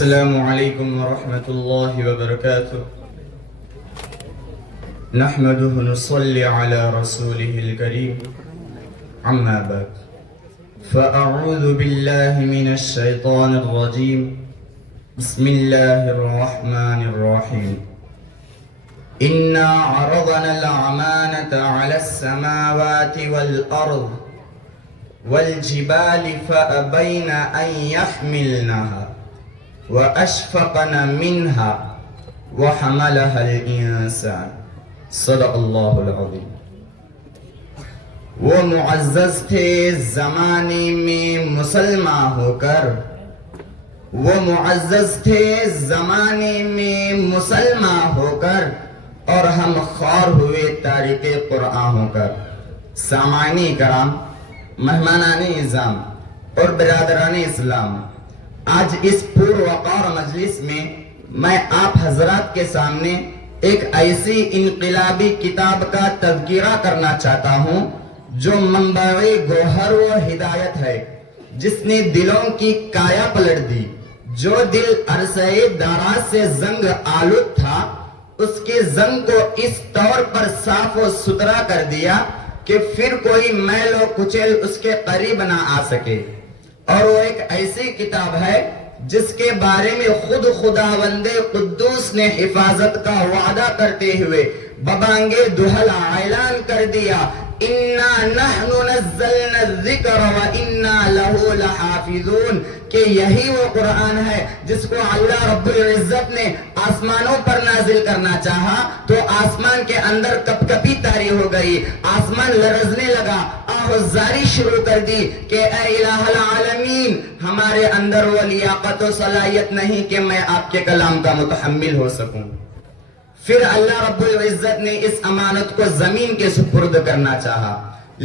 السلام علیکم ورحمۃ اللہ وبرکاتہ نحمده نصلي على رسوله الكريم اما بعد فاعوذ بالله من الشیطان الرجیم بسم اللہ الرحمن الرحیم انا عرضنا الامانة على السماوات والارض والجبال فابين ان يحملنها واشفقن منها وحملها الانسان صدق اللہ العظیم۔ وہ معزز تھے زمانے میں مسلمان ہو کر، وہ معزز تھے زمانے میں مسلمان ہو کر، اور ہم خوار ہوئے تارک قرآن ہو کر۔ سامعین کرام، مہمانان اعظام اور برادران اسلام، آج اس پر وقار مجلس میں آپ حضرات کے سامنے ایک ایسی انقلابی کتاب کا تذکرہ کرنا چاہتا ہوں جو منبع گوہر و ہدایت ہے، جس نے دلوں کی کایا پلٹ دی۔ جو دل عرصہ دراز سے زنگ آلود تھا، اس کے زنگ کو اس طور پر صاف و ستھرا کر دیا کہ پھر کوئی میل و کچیل اس کے قریب نہ آ سکے۔ اور وہ ایک ایسی کتاب ہے جس کے بارے میں خود خداوند قدوس نے حفاظت کا وعدہ کرتے ہوئے ببانگ دہل اعلان کر دیا، انا نحن نزلنا الذکر وانا له لحافظون، کہ یہی وہ قرآن ہے جس کو اللہ رب العزت نے آسمانوں پر نازل کرنا چاہا تو آسمان کے اندر کپ کپی طاری ہو گئی، آسمان لرزنے لگا، آہوزاری شروع کر دی کہ اے الہ العالمین، ہمارے اندر وہ لیاقت و صلاحیت نہیں کہ میں آپ کے کلام کا متحمل ہو سکوں۔ پھر اللہ رب العزت نے اس امانت کو زمین کے سپرد کرنا چاہا،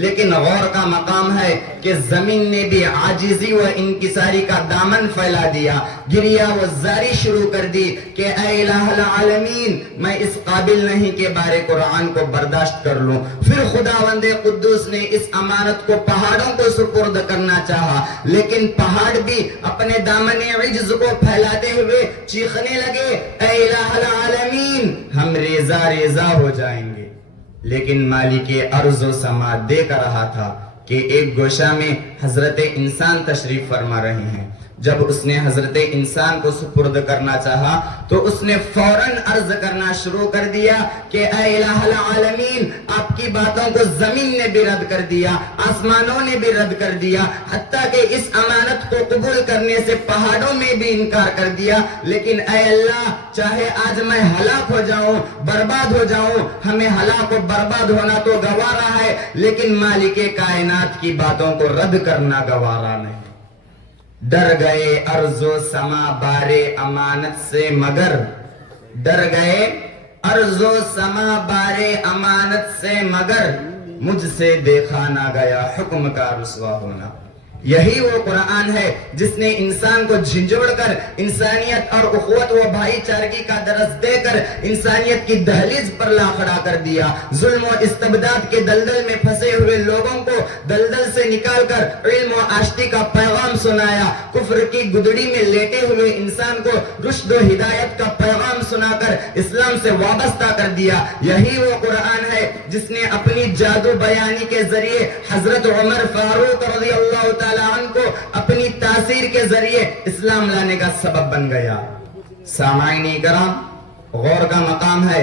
لیکن غور کا مقام ہے کہ زمین نے بھی عاجزی و انکساری کا دامن پھیلا دیا، گریہ و زاری شروع کر دی کہ اے الہ العالمین، میں اس قابل نہیں کہ بارے قرآن کو برداشت کر لوں۔ پھر خداوند قدوس نے اس امانت کو پہاڑوں کو سپرد کرنا چاہا، لیکن پہاڑ بھی اپنے دامن عجز کو پھیلاتے ہوئے چیخنے لگے، اے الہ العالمین، ہم ریزہ ریزہ ہو جائیں گے۔ لیکن مالک ارض و سما دیکھ رہا تھا کہ ایک گوشہ میں حضرت انسان تشریف فرما رہے ہیں۔ جب اس نے حضرت انسان کو سپرد کرنا چاہا تو اس نے فوراً عرض کرنا شروع کر دیا کہ اے الہ العالمین، آپ کی باتوں کو زمین نے بھی رد کر دیا، آسمانوں نے بھی رد کر دیا، حتیٰ کہ اس امانت کو قبول کرنے سے پہاڑوں میں بھی انکار کر دیا۔ لیکن اے اللہ، چاہے آج میں ہلاک ہو جاؤں، برباد ہو جاؤں، ہمیں ہلاک و برباد ہونا تو گوارا ہے، لیکن مالک کائنات کی باتوں کو رد کرنا گوارا نہیں۔ ڈر گئے ارض و سما بارے امانت سے مگر، ڈر گئے ارض و سما بارے امانت سے مگر، مجھ سے دیکھا نہ گیا حکم کا رسوا ہونا۔ یہی وہ قرآن ہے جس نے انسان کو جھنجھوڑ کر انسانیت اور اخوت و بھائی چارگی کا درس دے کر انسانیت کی دہلیز پر لا کھڑا کر دیا۔ ظلم و استبداد کے دلدل میں پھنسے ہوئے لوگوں کو دلدل سے نکال کر علم و آشتی کا پیغام سنایا، کفر کی گدڑی میں لیٹے ہوئے انسان کو رشد و ہدایت کا پیغام سنا کر اسلام سے وابستہ کر دیا۔ یہی وہ قرآن ہے جس نے اپنی جادو بیانی کے ذریعے حضرت عمر فاروق رضی اللہ تعالی عنہ کو اپنی تاثیر کے ذریعے اسلام لانے کا سبب بن گیا۔ سامعین کرام، غور کا مقام ہے،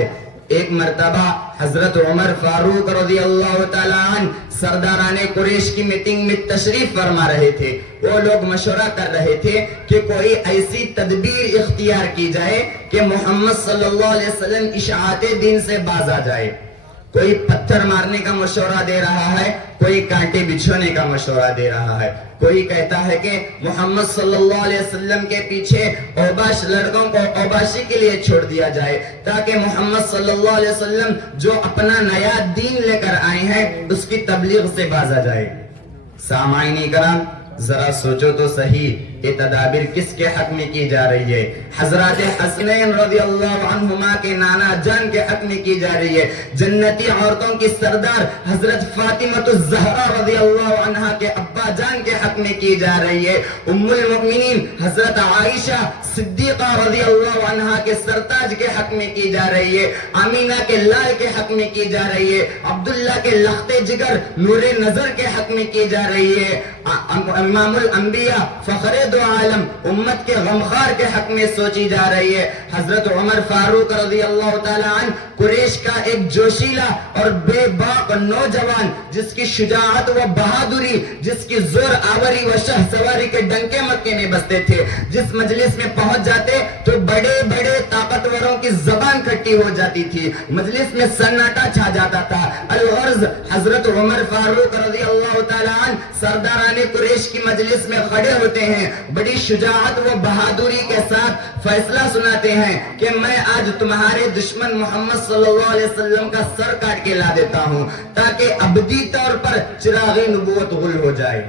ایک مرتبہ حضرت عمر فاروق رضی اللہ تعالی عنہ سرداران قریش کی میٹنگ میں تشریف فرما رہے تھے۔ وہ لوگ مشورہ کر رہے تھے کہ کوئی ایسی تدبیر اختیار کی جائے کہ محمد صلی اللہ علیہ وسلم اشاعت دین سے باز آ جائے۔ کوئی پتھر مارنے کا مشورہ دے رہا ہے، کوئی کانٹے بچھونے کا مشورہ دے رہا ہے، کوئی کہتا ہے کہ محمد صلی اللہ علیہ وسلم کے پیچھے اوباش لڑکوں کو اوباشی کے لیے چھوڑ دیا جائے تاکہ محمد صلی اللہ علیہ وسلم جو اپنا نیا دین لے کر آئے ہیں اس کی تبلیغ سے باز آ جائے۔ سامعین کرام، ذرا سوچو تو صحیح یہ تدابیر کس کے حق میں کی جا رہی ہے؟ حضرات حسنین رضی اللہ عنہما کے نانا جان کے حق میں کی جا رہی ہے، جنتی عورتوں کی سردار حضرت فاطمہ الزہرا رضی اللہ عنہا کے ابا جان کے حق میں کی جا رہی ہے، ام المؤمنین حضرت عائشہ صدیقہ رضی اللہ عنہا کے سرتاج کے حق میں کی جا رہی ہے، آمینہ کے لال کے حق میں کی جا رہی ہے، عبداللہ کے لخت جگر نور نظر کے حق میں کی جا رہی ہے، امام الانبیاء فخر دو عالم امت کے غمخوار کے حق میں سوچی جا رہی ہے، حضرت عمر فاروق رضی اللہ تعالی عنہ قریش کا ایک جوشیلا اور بے باک نوجوان جس کی شجاعت و بہادری، جس کی زور آوری و شہ سواری کے ڈنکے مکے میں بستے تھے، جس مجلس میں پہنچ جاتے تو بڑے بڑے طاقتوروں کی زبان کھٹی ہو جاتی تھی، مجلس میں سناٹا چھا جاتا تھا۔ الغرض حضرت عمر فاروق رضی اللہ تعالی عنہ سرداران قریش کی مجلس میں کھڑے ہوتے ہیں، بڑی شجاعت و بہادری کے ساتھ فیصلہ سناتے ہیں کہ میں آج تمہارے دشمن محمد صلی اللہ علیہ وسلم کا سر کاٹ کے لا دیتا ہوں تاکہ ابدی طور پر چراغ نبوت غل ہو جائے۔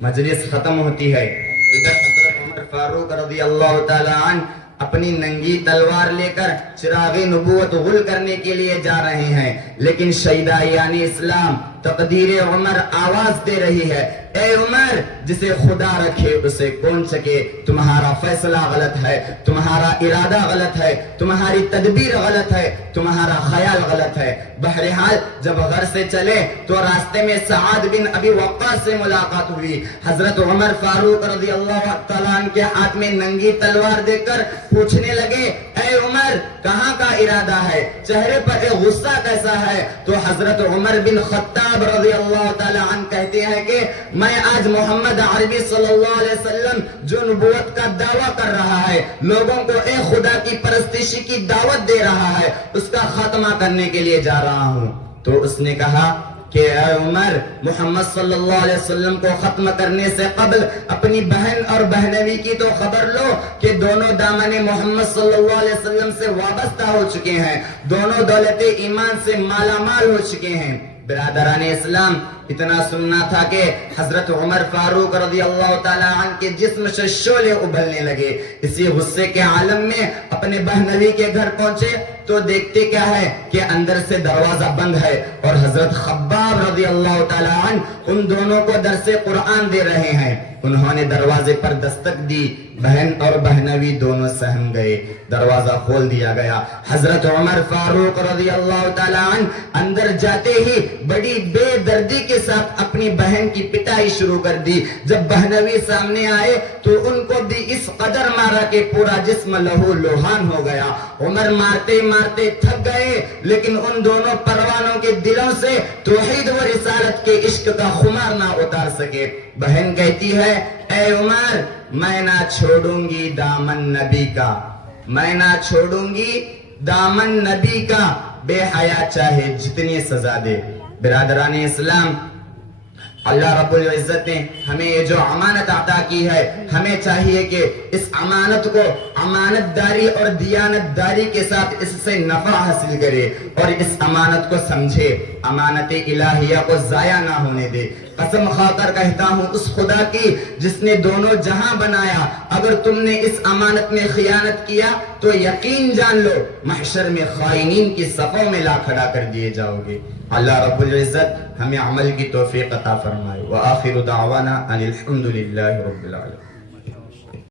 مجلس ختم ہوتی ہے، ادھر حضرت عمر فاروق رضی اللہ تعالی عنہ اپنی ننگی تلوار لے کر چراغ نبوت غل کرنے کے لیے جا رہے ہیں، لیکن شہدائیان اسلام تقدیر عمر آواز دے رہی ہے، اے عمر جسے خدا رکھے اسے کون چکے، تمہارا فیصلہ غلط ہے، تمہارا ارادہ غلط ہے، تمہاری تدبیر غلط ہے، تمہارا خیال غلط ہے۔ بہرحال جب گھر سے چلے تو راستے میں سعد بن ابی وقاص سے ملاقات ہوئی، حضرت عمر فاروق رضی اللہ تعالیٰ عنہ کے ہاتھ میں ننگی تلوار دے کر پوچھنے لگے، اے عمر کہاں کا ارادہ ہے، چہرے پر ایک غصہ کیسا ہے؟ تو حضرت عمر بن خطاب رضی اللہ تعالیٰ عنہ کہتے ہیں کہ میں آج محمد عربی صلی اللہ علیہ وسلم جو نبوت کا دعویٰ کر رہا ہے، لوگوں کو ایک خدا کی پرستشی کی دعوت دے رہا ہے، اس کا خاتمہ کرنے کے لیے جا رہا ہوں۔ تو اس نے کہا کہ اے عمر محمد صلی اللہ علیہ وسلم کو ختم کرنے سے قبل اپنی بہن اور بہنوی کی تو خبر لو کہ دونوں دامن محمد صلی اللہ علیہ وسلم سے وابستہ ہو چکے ہیں، دونوں دولت ایمان سے مالا مال ہو چکے ہیں۔ برادران اسلام اتنا سننا تھا کہ حضرت عمر فاروق رضی اللہ تعالیٰ عنہ کے جسم سے شعلے ابلنے لگے، اسی غصے کے عالم میں اپنے بہنوی کے گھر پہنچے تو دیکھتے کیا ہے کہ اندر سے دروازہ بند ہے اور حضرت خباب رضی اللہ تعالیٰ عنہ ان دونوں کو درس قرآن دے رہے ہیں۔ انہوں نے دروازے پر دستک دی، بہن اور بہنوی دونوں سہم گئے، دروازہ کھول دیا گیا۔ حضرت عمر فاروق رضی اللہ تعالیٰ عنہ اندر جاتے ہی بڑی بے دردی کے ساتھ اپنی بہن کی پٹائی شروع کر دی۔ جب بہنوی سامنے آئے تو ان کو بھی اس قدر مارا کہ پورا جسم لہو لوہان ہو گیا۔ عمر مارتے مارتے تھک گئے، لیکن ان دونوں پروانوں کے دلوں سے توحید و رسالت کے عشق کا خمار نہ اتار سکے۔ بہن کہتی ہے، اے عمر میں نہ چھوڑوں گی دامن نبی کا، میں نہ چھوڑوں گی دامن نبی کا، بے حیا چاہے جتنی سزا دے۔ برادران اسلام اللہ رب العزت نے ہمیں یہ جو امانت عطا کی ہے، ہمیں چاہیے کہ اس امانت کو امانت داری اور دیانت داری کے ساتھ اس سے نفع حاصل کرے اور اس امانت کو سمجھے، امانت الہیہ کو ضائع نہ ہونے دے۔ قسم کھا کر کہتا ہوں اس خدا کی جس نے دونوں جہاں بنایا، اگر تم نے اس امانت میں خیانت کیا تو یقین جان لو محشر میں خائنین کی صفوں میں لا کھڑا کر دیے جاؤ گے۔ اللہ رب العزت ہمیں عمل کی توفیق عطا فرمائے۔ وآخر دعوانا ان الحمد للہ رب العالمین۔